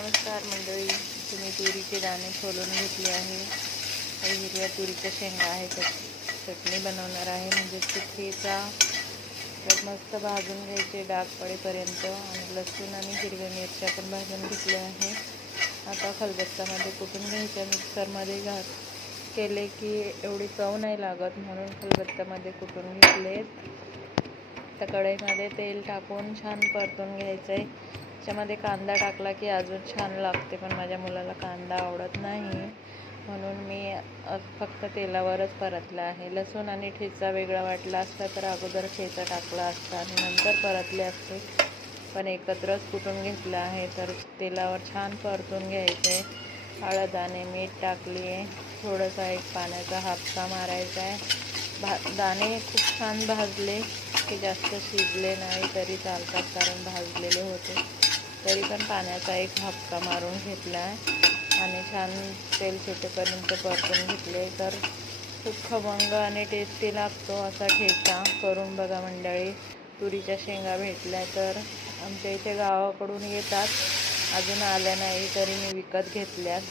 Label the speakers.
Speaker 1: नमस्कार मंडळी तुम्ही तुरीचे दाणे सोलून घेतले आहे. काही हिरव्या तुरीच्या शेंगा आहे चटणी बनवणार आहे. म्हणजे पिठीचा तर मस्त भाजून घ्यायचे डाग पडेपर्यंत आणि लसूण आणि हिरव्या मिरच्या पण भाजून घेतल्या आहे. आता खलबत्तामध्ये कुटून घ्यायच्या मिक्सरमध्ये घात केले की एवढी चव नाही लागत म्हणून खलबत्तामध्ये कुटून घेतलेत. त्या कढईमध्ये तेल टाकून छान परतून घ्यायचं आहे त्याच्यामध्ये कांदा टाकला की अजून छान लागते पण माझ्या मुलाला कांदा आवडत नाही. म्हणून मी फक्त तेलावरच परतला आहे. लसूण आणि ठेचा वेगळा वाटला असता तर अगोदर ठेचा टाकला असता आणि नंतर परतले असते. पण एकत्रच कुटून घेतलं आहे तर तेलावर छान परतून घ्यायचं आहे हळद आणि मीठ टाकली आहे. थोडंसं एक पाण्याचा हापसा मारायचा आहे. भा दाणे खूप छान भाजले. इतके जास्त शिजले नाही तरी चालतात कारण भाजलेले होते. तरी पण पाण्याचा एक हप्ता मारून घेतला आहे आणि छान तेल सुटेपर्यंत परतून घेतले. तर खूप खमंग आणि टेस्टी लागतो असा ठेचा करून बघा मंडळी. तुरीच्या शेंगा भेटल्या तर आमच्या इथे गावाकडून येतात. अजून आल्या नाही तरी मी विकत घेतल्यात.